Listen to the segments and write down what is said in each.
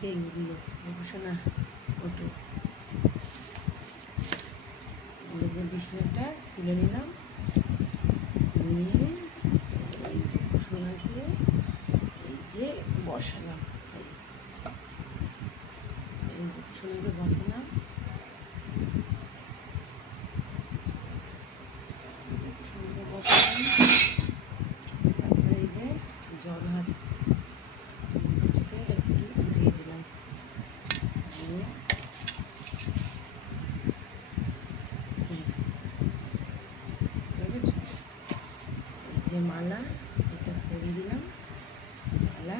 থেকেই উঠলো, বসে না ওঠো। এই যে বিছনাটা তুলে নিলাম, নিয়ে সোনাকে এই যে বসালাম, এই সোনাকে বসালাম, সোনাকে বসালাম। তারপরে এই যে জল হাত কিছুতে একটু দিয়ে দিলাম, দিয়ে বুঝেছ, এই যে মালা এটা পরিয়ে দিলাম, মালা।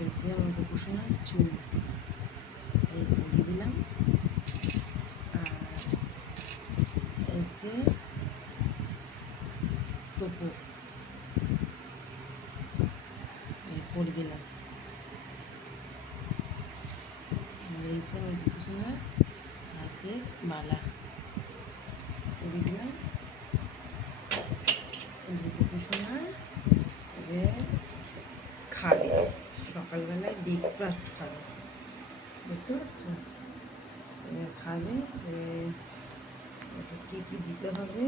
এই যে আমার গোপুসোনার চুল এই পরিয়ে দিলাম, আর এই যে টোপর এই পরিয়ে দিলাম, আর এই যে আমার গোপুসোনার হাতে মালা পরিয়ে দিলাম। গোপুসোনা এবার খাবে, সকালবেলায় ব্রেকফাস্ট খাবে, দেখতে পাচ্ছ? এবার খাবে। এটা কী কী দিতে হবে,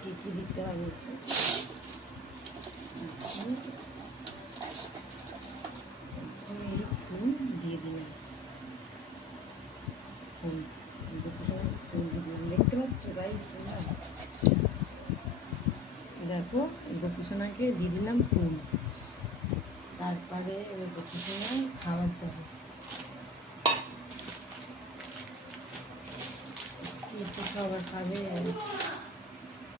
কী কী দিতে হবে এই ফুল দিয়ে দিলাম, ফুল গোপুসোনা ফুল দিয়ে দিলাম, দেখতে পাচ্ছ গাইস? দেখো গোপুসোনাকে দিয়ে দিলাম ফুল। তারপরে এবার গোপুসোনা খাবার যাবে, একটু খাবার খাবে।